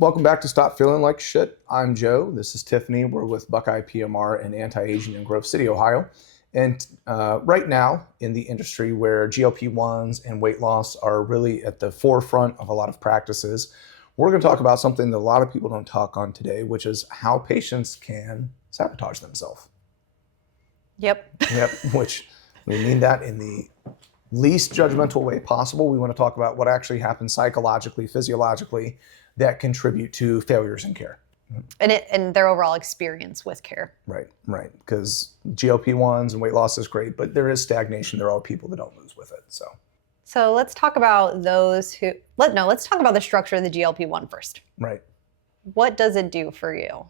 Welcome back to Stop Feeling Like Shit. I'm Joe. This is Tiffany. We're with Buckeye PMR and Anti-Aging in Grove City, Ohio. And right now in the industry where GLP-1s and weight loss are really at the forefront of a lot of practices, we're going to talk about something that a lot of people don't talk on today, which is how patients can sabotage themselves. Yep. Which we mean that in the least judgmental way possible. We want to talk about what actually happens psychologically, physiologically, that contribute to failures in care. And their overall experience with care. Right. Because GLP-1s and weight loss is great, but there is stagnation. There are people that don't lose with it. So let's talk about those who, let's talk about the structure of the GLP-1 first. Right. What does it do for you?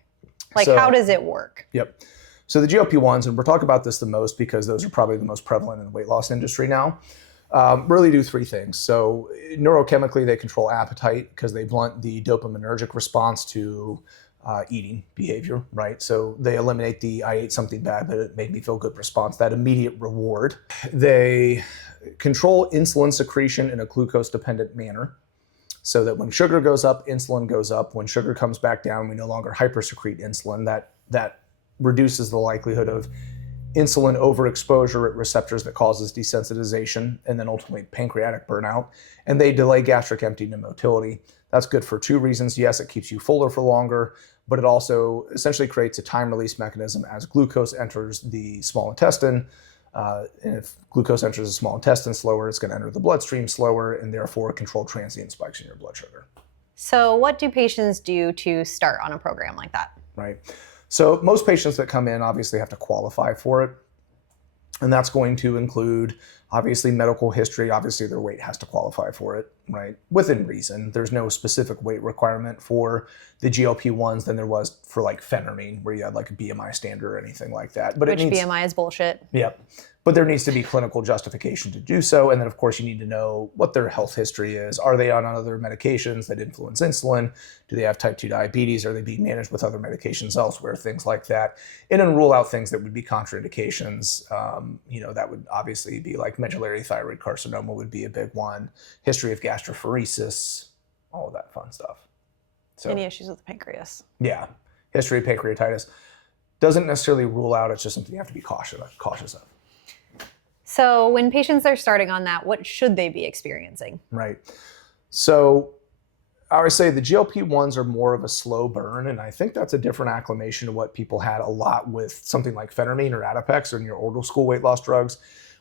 How does it work? Yep. So the GLP-1s, and we're talking about this the most because those are probably the most prevalent in the weight loss industry now, really do three things. So neurochemically, they control appetite because they blunt the dopaminergic response to eating behavior, right? So they eliminate the I ate something bad, but it made me feel good response, that immediate reward. They control insulin secretion in a glucose-dependent manner so that when sugar goes up, insulin goes up. When sugar comes back down, we no longer hypersecrete insulin. That reduces the likelihood of insulin overexposure at receptors that causes desensitization and then ultimately pancreatic burnout. And they delay gastric emptying and motility. That's good for two reasons. Yes, it keeps you fuller for longer, but it also essentially creates a time release mechanism as glucose enters the small intestine. And if glucose enters the small intestine slower, it's going to enter the bloodstream slower and therefore control transient spikes in your blood sugar. So what do patients do to start on a program like that? Right. So most patients that come in obviously have to qualify for it. And that's going to include obviously medical history. Obviously their weight has to qualify for it, right? Within reason. There's no specific weight requirement for the GLP-1s than there was for like phentermine, where you had like a BMI standard or anything like that. But BMI is bullshit. Yep. But there needs to be clinical justification to do so. And then of course you need to know what their health history is. Are they on other medications that influence insulin? Do they have type 2 diabetes? Are they being managed with other medications elsewhere? Things like that. And then rule out things that would be contraindications. That would obviously be like medullary thyroid carcinoma would be a big one. History of gastroparesis, all of that fun stuff. So, any issues with the pancreas? Yeah. History of pancreatitis. Doesn't necessarily rule out, it's just something you have to be cautious of. So when patients are starting on that, what should they be experiencing? Right. So I would say the GLP-1s are more of a slow burn, and I think that's a different acclimation to what people had a lot with something like phentermine or Adipex or in your older school weight loss drugs.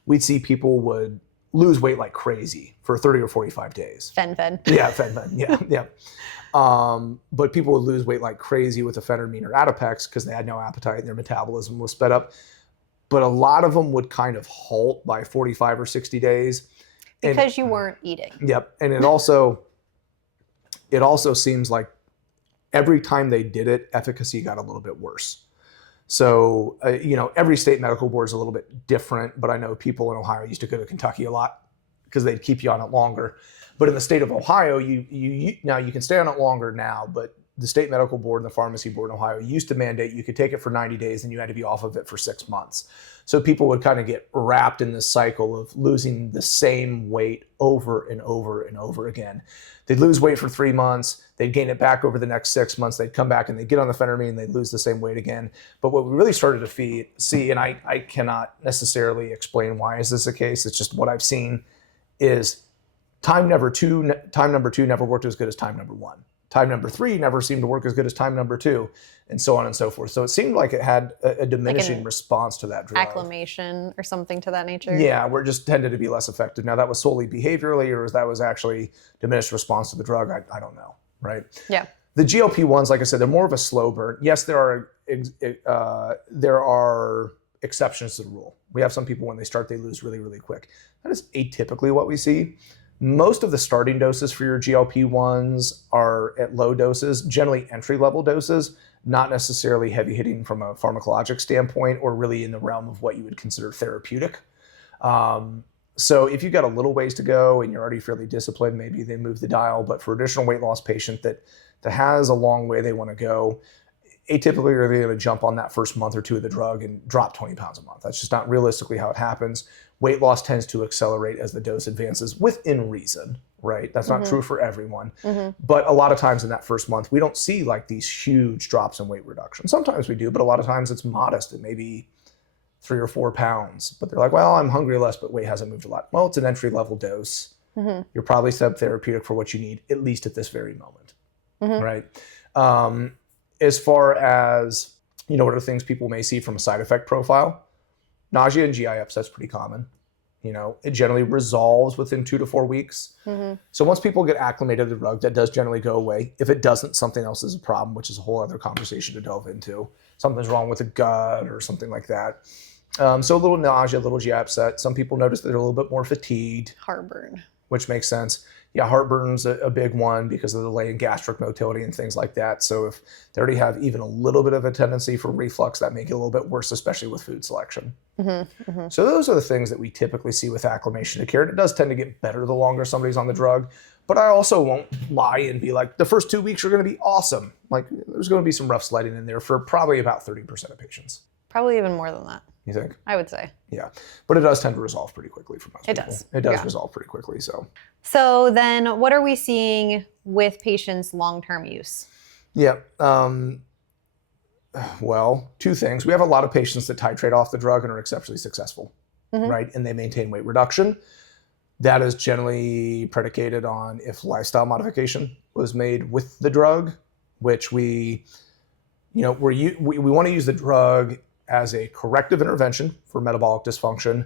We'd see people would lose weight like crazy for 30 or 45 days. Fen. Yeah, fen. Yeah. But people would lose weight like crazy with the phentermine or Adipex because they had no appetite and their metabolism was sped up. But a lot of them would kind of halt by 45 or 60 days. Because you weren't eating. Yep. And it also seems like every time they did it, efficacy got a little bit worse. So, every state medical board is a little bit different, but I know people in Ohio used to go to Kentucky a lot because they'd keep you on it longer. But in the state of Ohio, now you can stay on it longer now, but the state medical board and the pharmacy board in Ohio used to mandate you could take it for 90 days and you had to be off of it for 6 months. So people would kind of get wrapped in this cycle of losing the same weight over and over and over again. They'd lose weight for 3 months, they'd gain it back over the next 6 months, they'd come back and they'd get on the phentermine and they'd lose the same weight again. But what we really started to see, and I cannot necessarily explain why is this the case, it's just what I've seen, is time number two never worked as good as time number one. Time number 3 never seemed to work as good as time number 2, and so on and so forth. So it seemed like it had a diminishing response to that drug. Acclimation or something to that nature? Yeah, where it just tended to be less effective. Now that was solely behaviorally, or that was actually diminished response to the drug, I don't know, right? Yeah. The GLP-1s, like I said, they're more of a slow burn. Yes, there are exceptions to the rule. We have some people when they start, they lose really, really quick. That is atypically what we see. Most of the starting doses for your GLP-1s are at low doses, generally entry-level doses, not necessarily heavy hitting from a pharmacologic standpoint or really in the realm of what you would consider therapeutic. So if you've got a little ways to go and you're already fairly disciplined, maybe they move the dial. But for additional weight loss patient that has a long way they want to go, atypically are they going to jump on that first month or two of the drug and drop 20 pounds a month. That's just not realistically how it happens. Weight loss tends to accelerate as the dose advances within reason, right? That's not true for everyone. Mm-hmm. But a lot of times in that first month, we don't see like these huge drops in weight reduction. Sometimes we do, but a lot of times it's modest. It may be 3 or 4 pounds, but they're like, well, I'm hungry less, but weight hasn't moved a lot. Well, it's an entry level dose. Mm-hmm. You're probably subtherapeutic for what you need, at least at this very moment, Mm-hmm. right? As far as, what are things people may see from a side effect profile? Nausea and GI upset's pretty common. It generally resolves within 2 to 4 weeks. Mm-hmm. So once people get acclimated to the drug, that does generally go away. If it doesn't, something else is a problem, which is a whole other conversation to delve into. Something's wrong with the gut or something like that. So a little nausea, a little GI upset. Some people notice that they're a little bit more fatigued. Heartburn. Which makes sense. Yeah, heartburn's a big one because of the delay in gastric motility and things like that. So if they already have even a little bit of a tendency for reflux, that may get a little bit worse, especially with food selection. Mm-hmm. Mm-hmm. So those are the things that we typically see with acclimation to care. And it does tend to get better the longer somebody's on the drug. But I also won't lie and be like, the first 2 weeks are going to be awesome. Like there's going to be some rough sledding in there for probably about 30% of patients. Probably even more than that. You think? I would say. Yeah. But it does tend to resolve pretty quickly for most It people. does. It does Yeah. resolve pretty quickly. So then what are we seeing with patients' long-term use? Yeah. Well, 2 things. We have a lot of patients that titrate off the drug and are exceptionally successful, Mhm. right? And they maintain weight reduction. That is generally predicated on if lifestyle modification was made with the drug, which we want to use the drug as a corrective intervention for metabolic dysfunction,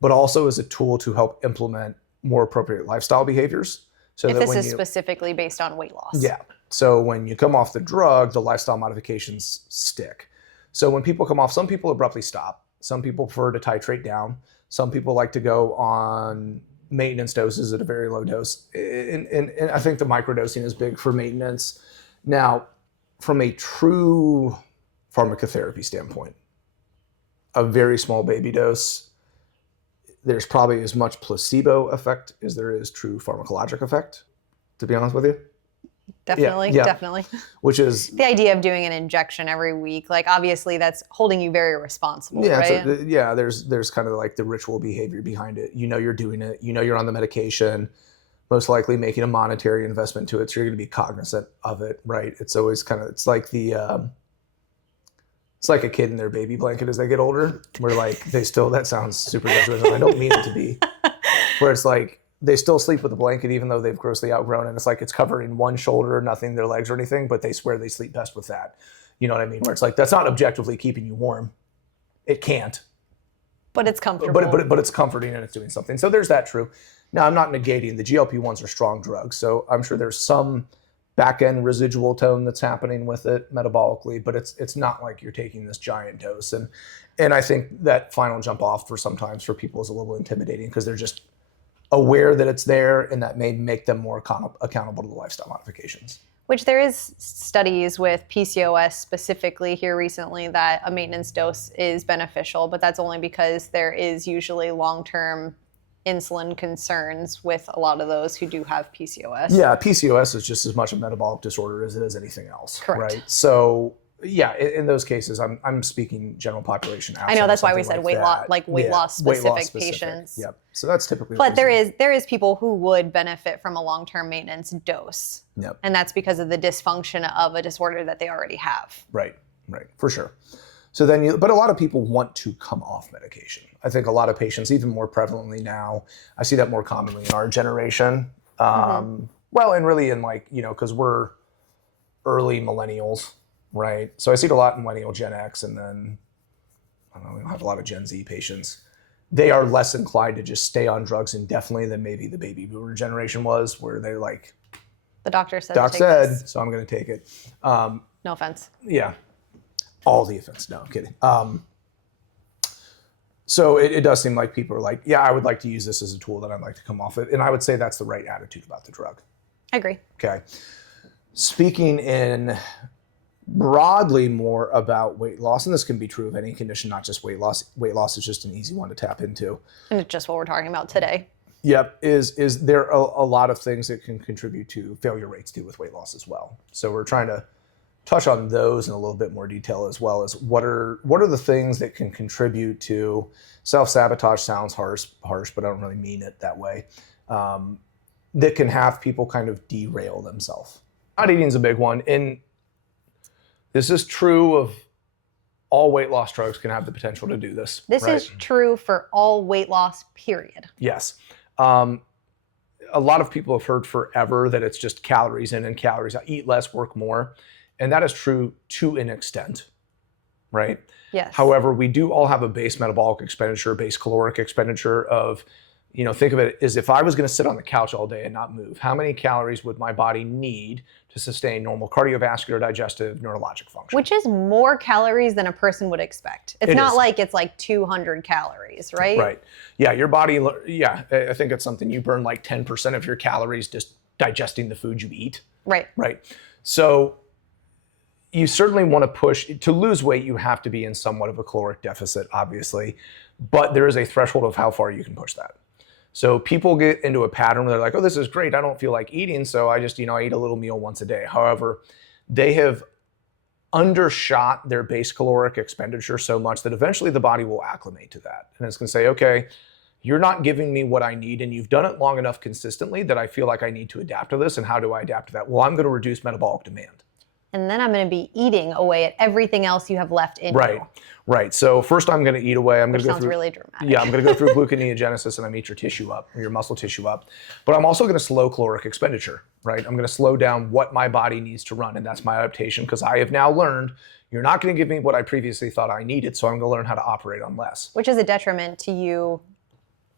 but also as a tool to help implement more appropriate lifestyle behaviors. So If that this when is specifically based on weight loss. yeah. So when you come off the drug, the lifestyle modifications stick. So when people come off, some people abruptly stop. Some people prefer to titrate down. Some people like to go on maintenance doses at a very low dose. And I think the microdosing is big for maintenance. Now, from a true pharmacotherapy standpoint, a very small baby dose, there's probably as much placebo effect as there is true pharmacologic effect, to be honest with you. Definitely, Yeah. definitely. Which is The idea of doing an injection every week, like obviously that's holding you very responsible, right? there's kind of like the ritual behavior behind it. You're doing it. You're on the medication, most likely making a monetary investment to it. So you're going to be cognizant of it, right? It's always it's like it's like a kid in their baby blanket as they get older. Where like that sounds super judgmental. I don't mean it to be. Where it's like they still sleep with a blanket even though they've grossly outgrown, and it's like it's covering one shoulder, nothing their legs or anything, but they swear they sleep best with that. You know what I mean? Where it's like that's not objectively keeping you warm. It can't. But it's comfortable. But it's comforting and it's doing something. So there's that true. Now I'm not negating the GLP-1s are strong drugs, so I'm sure there's some back end residual tone that's happening with it metabolically, but it's not like you're taking this giant dose. And I think that final jump off sometimes for people is a little intimidating because they're just aware that it's there, and that may make them more accountable to the lifestyle modifications. Which there is studies with PCOS specifically here recently that a maintenance dose is beneficial, but that's only because there is usually long-term insulin concerns with a lot of those who do have PCOS. Yeah, PCOS is just as much a metabolic disorder as it is anything else. Correct. Right? So yeah, in those cases, I'm speaking general population. I know, that's why we said like weight loss, weight loss specific patients. Yep. So that's typically. But there is people who would benefit from a long-term maintenance dose. Yep. And that's because of the dysfunction of a disorder that they already have. Right, for sure. So then but a lot of people want to come off medication. I think a lot of patients, even more prevalently now, I see that more commonly in our generation. Well, and really in because we're early millennials, right? So I see it a lot in millennial Gen X, and then I don't know, we don't have a lot of Gen Z patients. They are less inclined to just stay on drugs indefinitely than maybe the baby boomer generation was, where they're like, the doctor said, Doc said, so I'm going to take it. No offense. Yeah. All the offense. No, I'm kidding. So it does seem like people are like, yeah, I would like to use this as a tool that I'd like to come off it. And I would say that's the right attitude about the drug. I agree. Okay. Speaking in broadly more about weight loss, and this can be true of any condition, not just weight loss. Weight loss is just an easy one to tap into. And it's just what we're talking about today. Yep. Is there a lot of things that can contribute to failure rates too with weight loss as well. So we're trying to touch on those in a little bit more detail, as well as what are the things that can contribute to self-sabotage. Sounds harsh, but I don't really mean it that way. that can have people kind of derail themselves. Not eating is a big one. And this is true of all weight loss drugs can have the potential to do this. This right? is true for all weight loss, period. Yes. A lot of people have heard forever that it's just calories in and calories out. Eat less, work more. And that is true to an extent, right? Yes. However, we do all have a base metabolic expenditure, base caloric expenditure of, think of it as if I was going to sit on the couch all day and not move, how many calories would my body need to sustain normal cardiovascular, digestive, neurologic function? Which is more calories than a person would expect. It's not like it's like 200 calories, right? Right. Yeah, your body, I think it's something you burn like 10% of your calories just digesting the food you eat. Right. Right. So you certainly want to push, to lose weight, you have to be in somewhat of a caloric deficit, obviously, but there is a threshold of how far you can push that. So people get into a pattern where they're like, oh, this is great. I don't feel like eating. So I just, I eat a little meal once a day. However, they have undershot their base caloric expenditure so much that eventually the body will acclimate to that. And it's going to say, okay, you're not giving me what I need. And you've done it long enough consistently that I feel like I need to adapt to this. And how do I adapt to that? Well, I'm going to reduce metabolic demand. And then I'm going to be eating away at everything else you have left in you. Right. So first I'm going to eat away. I'm going to go through. Sounds really dramatic. Yeah, I'm going to go through gluconeogenesis and I'm eat your tissue up, or your muscle tissue up. But I'm also going to slow caloric expenditure, right? I'm going to slow down what my body needs to run. And that's my adaptation, because I have now learned you're not going to give me what I previously thought I needed. So I'm going to learn how to operate on less. Which is a detriment to you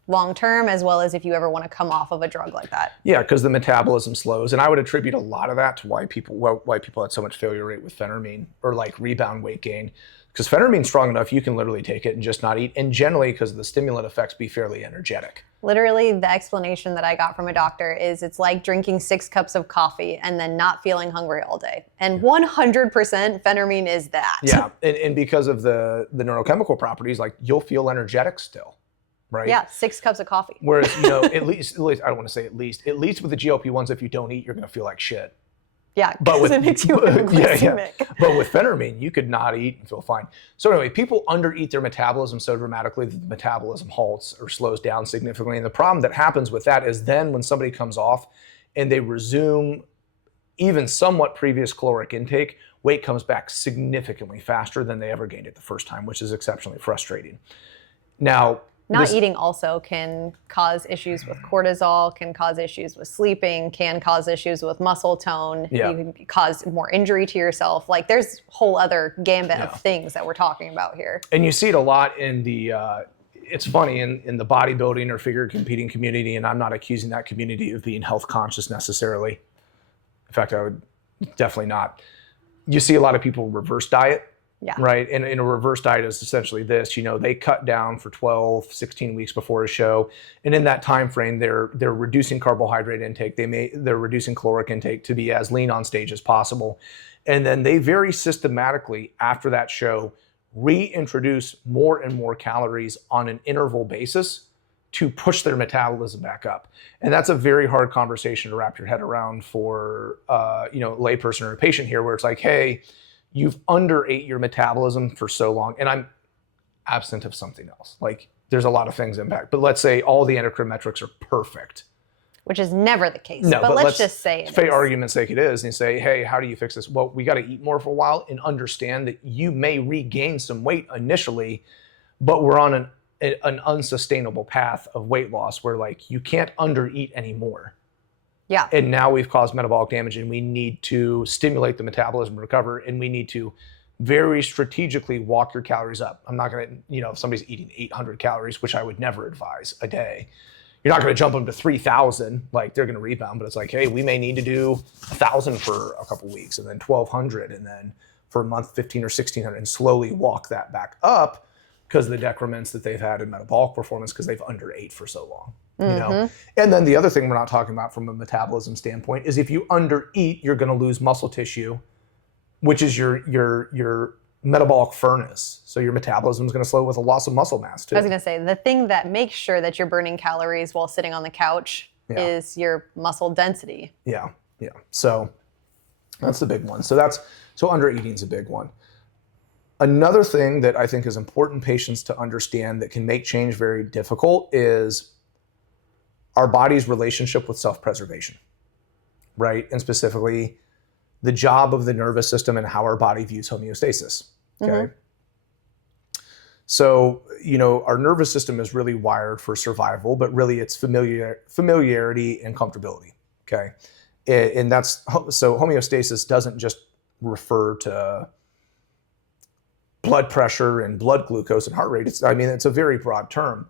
long-term, as well as if you ever want to come off of a drug like that. Yeah, because the metabolism slows. And I would attribute a lot of that to why people had so much failure rate with phentermine, or like rebound weight gain. Because phentermine's strong enough, you can literally take it and just not eat. And generally, because of the stimulant effects, be fairly energetic. Literally, the explanation that I got from a doctor is it's like drinking 6 cups of coffee and then not feeling hungry all day. And 100% phentermine is that. Yeah, and because of the neurochemical properties, like you'll feel energetic still. Right? Yeah, 6 cups of coffee. Whereas, at least, I don't want to say at least with the GLP-1s, if you don't eat, you're going to feel like shit. Yeah, because it makes you hypoglycemic. But with phentermine, you could not eat and feel fine. So anyway, people undereat their metabolism so dramatically that the metabolism halts or slows down significantly. And the problem that happens with that is then when somebody comes off and they resume even somewhat previous caloric intake, weight comes back significantly faster than they ever gained it the first time, which is exceptionally frustrating. Now, not eating also can cause issues with cortisol, can cause issues with sleeping, can cause issues with muscle tone. Yeah. You can cause more injury to yourself. Like there's a whole other gambit of things that we're talking about here. And you see it a lot in the, it's funny, in the bodybuilding or figure competing community, and I'm not accusing that community of being health conscious necessarily. In fact, I would definitely not. You see a lot of people reverse diet. Yeah. Right. And in a reverse diet is essentially this, they cut down for 12, 16 weeks before a show. And in that time frame, they're reducing carbohydrate intake. They're reducing caloric intake to be as lean on stage as possible. And then they very systematically, after that show, reintroduce more and more calories on an interval basis to push their metabolism back up. And that's a very hard conversation to wrap your head around for, a layperson or a patient here, where it's like, hey, you've underate your metabolism for so long, and I'm absent of something else. Like there's a lot of things impact, but let's say all the endocrine metrics are perfect. Which is never the case, no, but let's just say it is. For argument's sake it is, and you say, hey, how do you fix this? Well, we got to eat more for a while and understand that you may regain some weight initially, but we're on an unsustainable path of weight loss where like you can't undereat anymore. Yeah. And now we've caused metabolic damage and we need to stimulate the metabolism to recover, and we need to very strategically walk your calories up. I'm not going to, if somebody's eating 800 calories, which I would never advise a day, you're not going to jump them to 3,000, like they're going to rebound, but it's like, hey, we may need to do 1,000 for a couple weeks and then 1,200 and then for a month, 1,500 or 1,600, and slowly walk that back up because of the decrements that they've had in metabolic performance because they've underate for so long. And then the other thing we're not talking about from a metabolism standpoint is if you undereat, you're going to lose muscle tissue, which is your metabolic furnace. So your metabolism is going to slow with a loss of muscle mass too. I was going to say, the thing that makes sure that you're burning calories while sitting on the couch is your muscle density. Yeah. So that's the big one. So undereating is a big one. Another thing that I think is important patients to understand that can make change very difficult is our body's relationship with self-preservation, right? And specifically the job of the nervous system and how our body views homeostasis, okay? So, our nervous system is really wired for survival, but really it's familiarity and comfortability, okay? And so homeostasis doesn't just refer to blood pressure and blood glucose and heart rate. It's a very broad term.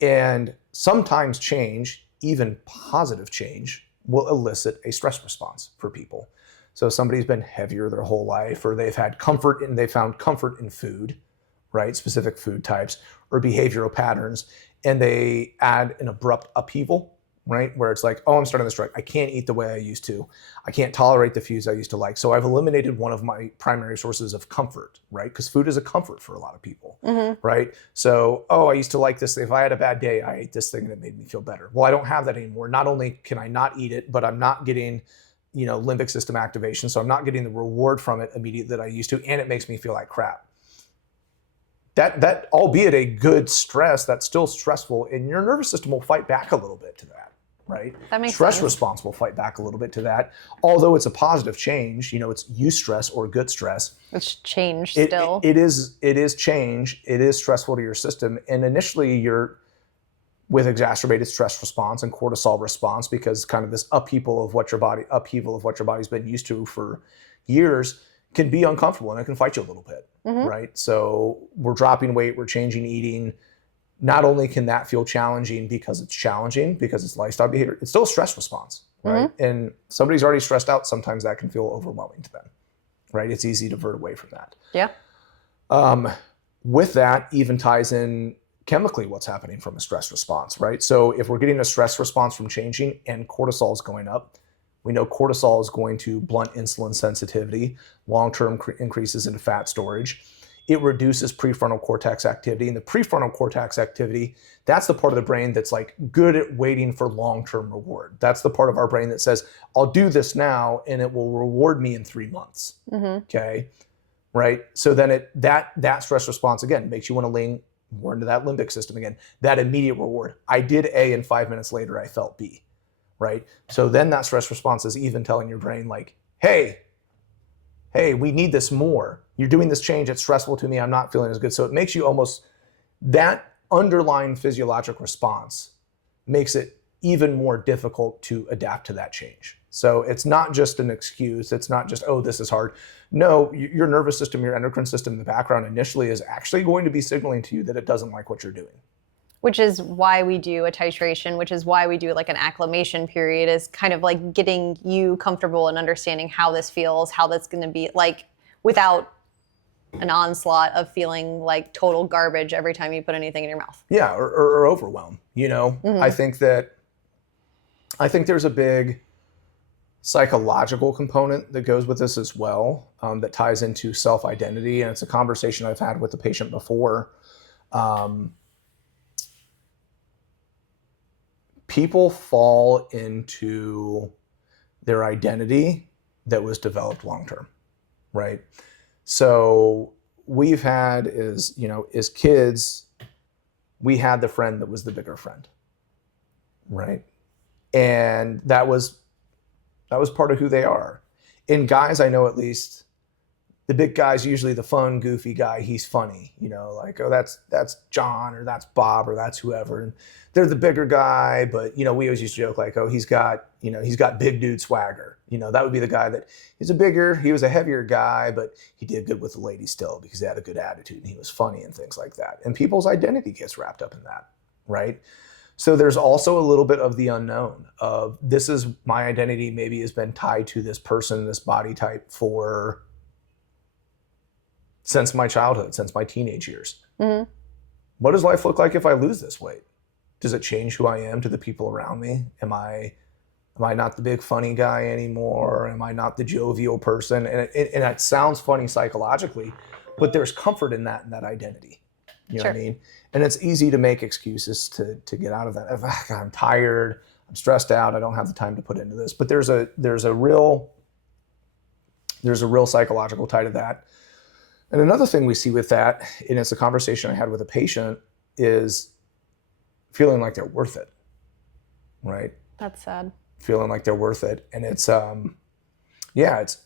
And sometimes change, even positive change, will elicit a stress response for people. So somebody's been heavier their whole life, or they've had comfort and they found comfort in food, right? Specific food types or behavioral patterns, and they add an abrupt upheaval, right? Where it's like, oh, I'm starting this drug. I can't eat the way I used to. I can't tolerate the foods I used to like. So I've eliminated one of my primary sources of comfort, right? Because food is a comfort for a lot of people, right? So, I used to like this. If I had a bad day, I ate this thing and it made me feel better. Well, I don't have that anymore. Not only can I not eat it, but I'm not getting, limbic system activation. So I'm not getting the reward from it immediately that I used to, and it makes me feel like crap. That albeit a good stress, that's still stressful, and your nervous system will fight back a little bit to that, right? That makes Stress sense. response will fight back a little bit to that. Although it's a positive change, it's eustress or good stress. It's change still. It is change. It is stressful to your system. And initially you're with exacerbated stress response and cortisol response, because kind of this upheaval of what your body's been used to for years can be uncomfortable, and it can fight you a little bit, right? So we're dropping weight, we're changing eating. Not only can that feel challenging because it's lifestyle behavior, it's still a stress response, right? And somebody's already stressed out, sometimes that can feel overwhelming to them, right? It's easy to divert away from that. Yeah. With that even ties in chemically what's happening from a stress response, right? So if we're getting a stress response from changing and cortisol is going up, we know cortisol is going to blunt insulin sensitivity, long-term increases in fat storage. It reduces prefrontal cortex activity. And the prefrontal cortex activity, that's the part of the brain that's like good at waiting for long-term reward. That's the part of our brain that says, I'll do this now and it will reward me in 3 months. Okay. Right. So then that stress response again makes you want to lean more into that limbic system again, that immediate reward. I did A and 5 minutes later, I felt B. Right. So then that stress response is even telling your brain like, hey, we need this more. You're doing this change. It's stressful to me. I'm not feeling as good. So it makes you almost, that underlying physiologic response makes it even more difficult to adapt to that change. So it's not just an excuse. It's not just, oh, this is hard. No, your nervous system, your endocrine system in the background initially is actually going to be signaling to you that it doesn't like what you're doing. Which is why we do a titration, which is why we do like an acclimation period, is kind of like getting you comfortable and understanding how this feels, how that's going to be like without an onslaught of feeling like total garbage every time you put anything in your mouth. Yeah, or overwhelm, I think there's a big psychological component that goes with this as well, that ties into self-identity. And it's a conversation I've had with a patient before. People fall into their identity that was developed long-term, right? So we've had as kids, we had the friend that was the bigger friend, right? And that was part of who they are. In guys, I know at least, the big guy's usually the fun, goofy guy. He's funny, like, oh, that's John or that's Bob or that's whoever. And they're the bigger guy, but, we always used to joke like, oh, he's got big dude swagger. That would be the guy that he was a heavier guy, but he did good with the ladies still because he had a good attitude and he was funny and things like that. And people's identity gets wrapped up in that, right? So there's also a little bit of the unknown of this is my identity maybe has been tied to this person, this body type since my childhood, since my teenage years. What does life look like if I lose this weight? Does it change who I am to the people around me? Am I not the big funny guy anymore? Am I not the jovial person? And it sounds funny psychologically, but there's comfort in that identity. You know what I mean? And it's easy to make excuses to get out of that. I'm tired, I'm stressed out, I don't have the time to put into this. But there's a real psychological tie to that. And another thing we see with that, and it's a conversation I had with a patient, is feeling like they're worth it, right? That's sad. Feeling like they're worth it. And it's, it's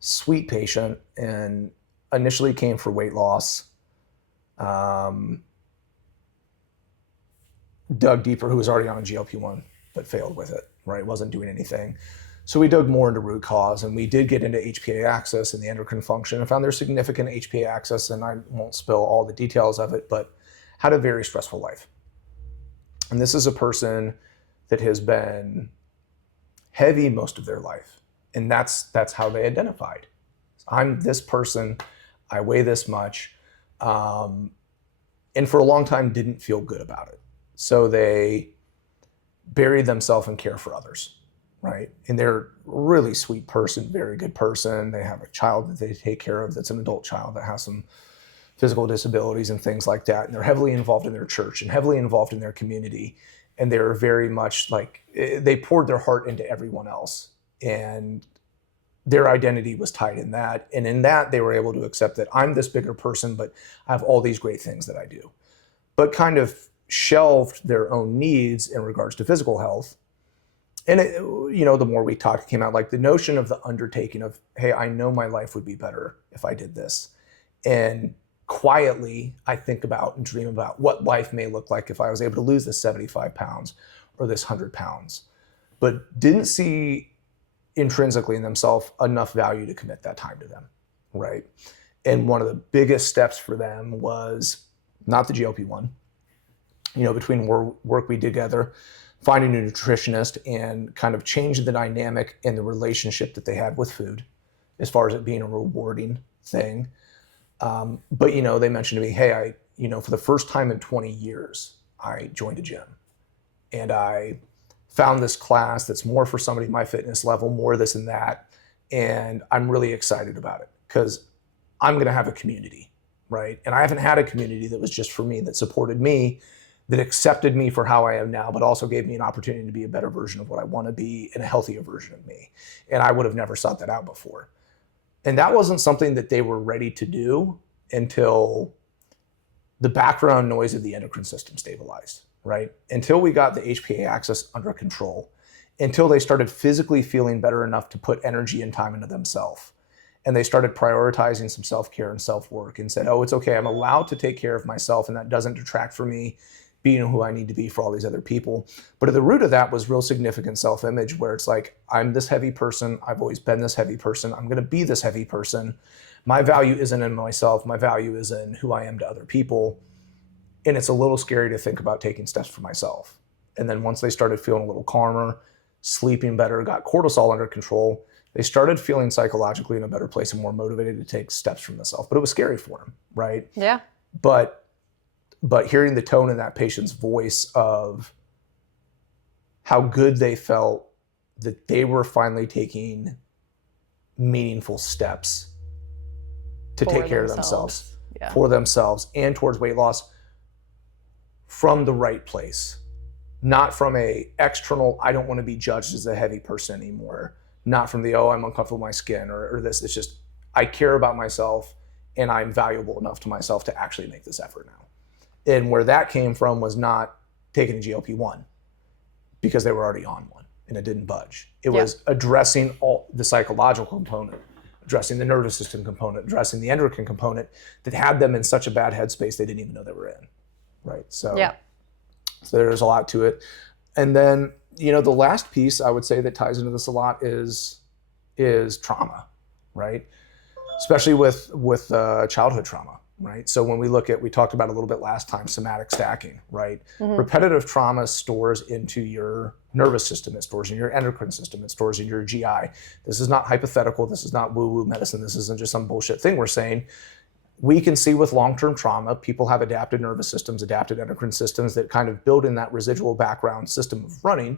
sweet patient and initially came for weight loss. Dug deeper, who was already on a GLP-1, but failed with it, right? Wasn't doing anything. So we dug more into root cause, and we did get into HPA axis and the endocrine function and found there's significant HPA axis, and I won't spill all the details of it, but had a very stressful life. And this is a person that has been heavy most of their life. And that's how they identified. I'm this person, I weigh this much, and for a long time didn't feel good about it. So they buried themselves in care for others, right? And they're a really sweet person, very good person. They have a child that they take care of that's an adult child that has some physical disabilities and things like that. And they're heavily involved in their church and heavily involved in their community. And they're very much like, they poured their heart into everyone else. And their identity was tied in that. And in that, they were able to accept that I'm this bigger person, but I have all these great things that I do. But kind of shelved their own needs in regards to physical health. And the more we talked, it came out like the notion of the undertaking of, hey, I know my life would be better if I did this. And quietly, I think about and dream about what life may look like if I was able to lose this 75 pounds or this 100 pounds, but didn't see intrinsically in themselves enough value to commit that time to them, right? And one of the biggest steps for them was not the GLP-1, between work we did together, finding a nutritionist and kind of changing the dynamic and the relationship that they had with food as far as it being a rewarding thing. But, they mentioned to me, hey, for the first time in 20 years, I joined a gym and I found this class that's more for somebody my fitness level, more this and that. And I'm really excited about it because I'm going to have a community, right? And I haven't had a community that was just for me, that supported me, that accepted me for how I am now, but also gave me an opportunity to be a better version of what I want to be and a healthier version of me. And I would have never sought that out before. And that wasn't something that they were ready to do until the background noise of the endocrine system stabilized, right? Until we got the HPA axis under control, until they started physically feeling better enough to put energy and time into themselves. And they started prioritizing some self-care and self-work and said, oh, it's okay, I'm allowed to take care of myself and that doesn't detract from me being who I need to be for all these other people. But at the root of that was real significant self-image, where it's like, I'm this heavy person. I've always been this heavy person. I'm going to be this heavy person. My value isn't in myself. My value is in who I am to other people. And it's a little scary to think about taking steps for myself. And then once they started feeling a little calmer, sleeping better, got cortisol under control, they started feeling psychologically in a better place and more motivated to take steps for themselves. But it was scary for them, right? Yeah. But hearing the tone in that patient's voice of how good they felt that they were finally taking meaningful steps to take care of themselves, for themselves and towards weight loss from the right place, not from a external, I don't want to be judged as a heavy person anymore, not from the, oh, I'm uncomfortable with my skin or this. It's just, I care about myself and I'm valuable enough to myself to actually make this effort now. And where that came from was not taking a GLP-1 because they were already on one and it didn't budge. It was addressing all the psychological component, addressing the nervous system component, addressing the endocrine component that had them in such a bad headspace they didn't even know they were in, right? So there's a lot to it. And then, the last piece I would say that ties into this a lot is trauma, right? Especially with childhood trauma. Right. So when we talked about a little bit last time, somatic stacking, right? Mm-hmm. Repetitive trauma stores into your nervous system. It stores in your endocrine system. It stores in your GI. This is not hypothetical. This is not woo-woo medicine. This isn't just some bullshit thing we're saying. We can see with long-term trauma, people have adapted nervous systems, adapted endocrine systems that kind of build in that residual background system of running,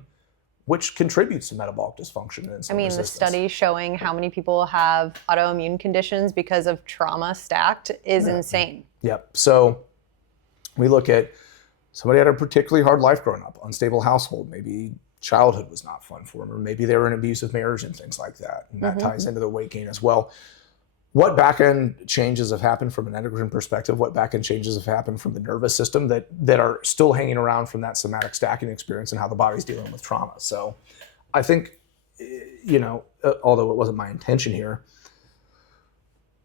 which contributes to metabolic dysfunction and insulin resistance. The study showing how many people have autoimmune conditions because of trauma stacked is insane. Yep. So we look at somebody had a particularly hard life growing up, unstable household, maybe childhood was not fun for them, or maybe they were in an abusive marriage and things like that. And that ties into the weight gain as well. what back-end changes have happened from an endocrine perspective, what back-end changes have happened from the nervous system that are still hanging around from that somatic stacking experience and how the body's dealing with trauma. So I think, although it wasn't my intention here,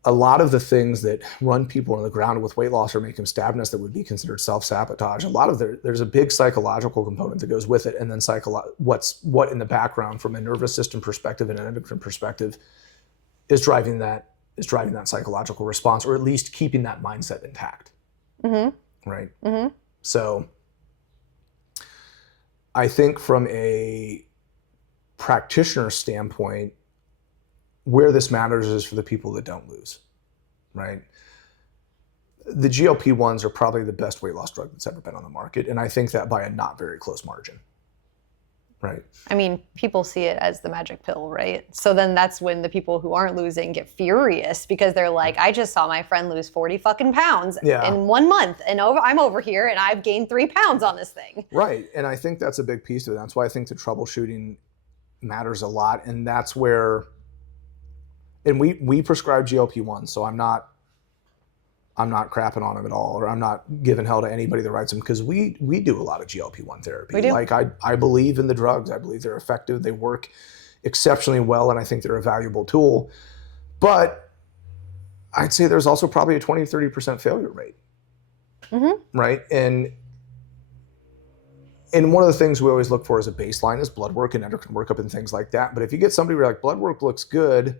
a lot of the things that run people on the ground with weight loss or make them stagnant that would be considered self-sabotage, there's a big psychological component that goes with it, and then what in the background from a nervous system perspective and an endocrine perspective is driving that psychological response, or at least keeping that mindset intact. Mm-hmm. Right? Mm-hmm. So I think from a practitioner standpoint, where this matters is for the people that don't lose, right? The GLP-1s are probably the best weight loss drug that's ever been on the market, and I think that by a not very close margin, right? I mean, people see it as the magic pill, right? So then that's when the people who aren't losing get furious because they're like, I just saw my friend lose 40 fucking pounds in 1 month, and I'm over here and I've gained 3 pounds on this thing. Right, and I think that's a big piece of it. That's why I think the troubleshooting matters a lot, and that's where... And we prescribe GLP-1, so I'm not crapping on them at all, or I'm not giving hell to anybody that writes them, because we do a lot of GLP-1 therapy. We do. Like I believe in the drugs. I believe they're effective. They work exceptionally well, and I think they're a valuable tool. But I'd say there's also probably a 20-30% failure rate, right? And one of the things we always look for as a baseline is blood work and endocrine workup and things like that. But if you get somebody where like blood work looks good,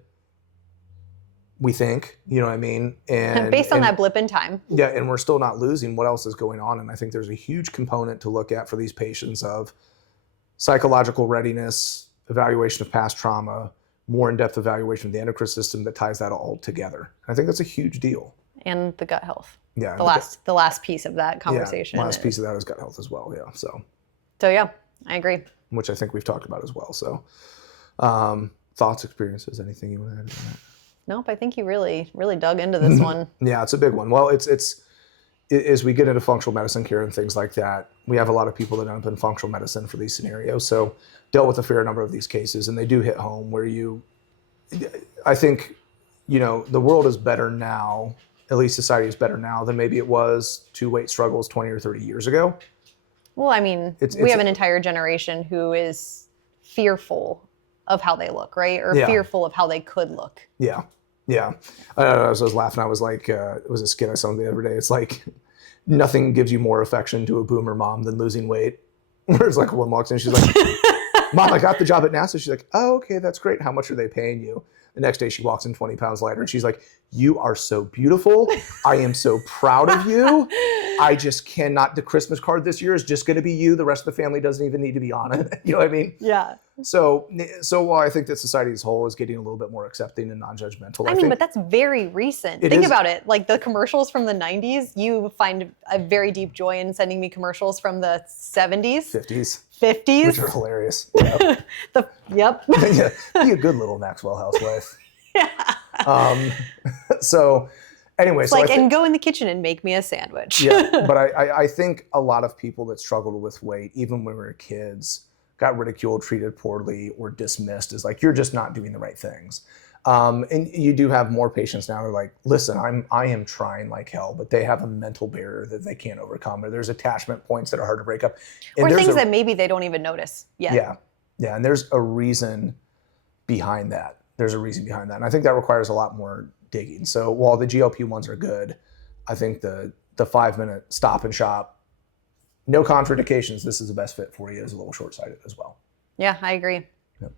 we think, you know what I mean? And based on that blip in time. Yeah, and we're still not losing, what else is going on? And I think there's a huge component to look at for these patients of psychological readiness, evaluation of past trauma, more in-depth evaluation of the endocrine system that ties that all together. I think that's a huge deal. And the gut health. Yeah. The last piece of that conversation. Yeah, last piece of that is gut health as well, yeah. So yeah, I agree. Which I think we've talked about as well. So thoughts, experiences, anything you want to add to that? Nope, I think you really, really dug into this one. Yeah, it's a big one. Well, it's as we get into functional medicine care and things like that, we have a lot of people that end up in functional medicine for these scenarios. So dealt with a fair number of these cases, and they do hit home where I think, the world is better now, at least society is better now than maybe it was to weight struggles 20 or 30 years ago. Well, I mean, we have an entire generation who is fearful of how they look, right? Or fearful of how they could look. Yeah. Yeah. I was laughing. I was like, it was a skit I saw the other day. It's like, nothing gives you more affection to a boomer mom than losing weight. Where it's like, one walks in, she's like, Mom, I got the job at NASA. She's like, oh, okay, that's great. How much are they paying you? The next day she walks in 20 pounds lighter and she's like, you are so beautiful. I am so proud of you. I just cannot, the Christmas card this year is just going to be you. The rest of the family doesn't even need to be on it. You know what I mean? Yeah. So while I think that society as a whole is getting a little bit more accepting and non-judgmental. I mean, but that's very recent. Think about it. Like the commercials from the 90s, you find a very deep joy in sending me commercials from the 70s. 50s. Which are hilarious. Yep. Yep. Yeah, be a good little Maxwell housewife. Yeah. So anyway. It's like, and go in the kitchen and make me a sandwich. Yeah, but I think a lot of people that struggled with weight, even when we were kids, got ridiculed, treated poorly, or dismissed as like, you're just not doing the right things. And you do have more patients now that are like, listen, I am trying like hell, but they have a mental barrier that they can't overcome, or there's attachment points that are hard to break up. And or things that maybe they don't even notice yet. Yeah. Yeah. And there's a reason behind that. And I think that requires a lot more digging. So while the GLP-1s are good, I think the 5-minute stop and shop, no contraindications, this is the best fit for you, is a little short-sighted as well. Yeah, I agree. Yep.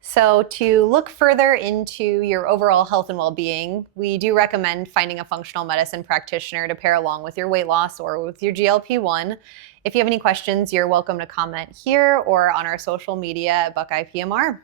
So to look further into your overall health and well-being, we do recommend finding a functional medicine practitioner to pair along with your weight loss or with your GLP-1. If you have any questions, you're welcome to comment here or on our social media at Buckeye PMR.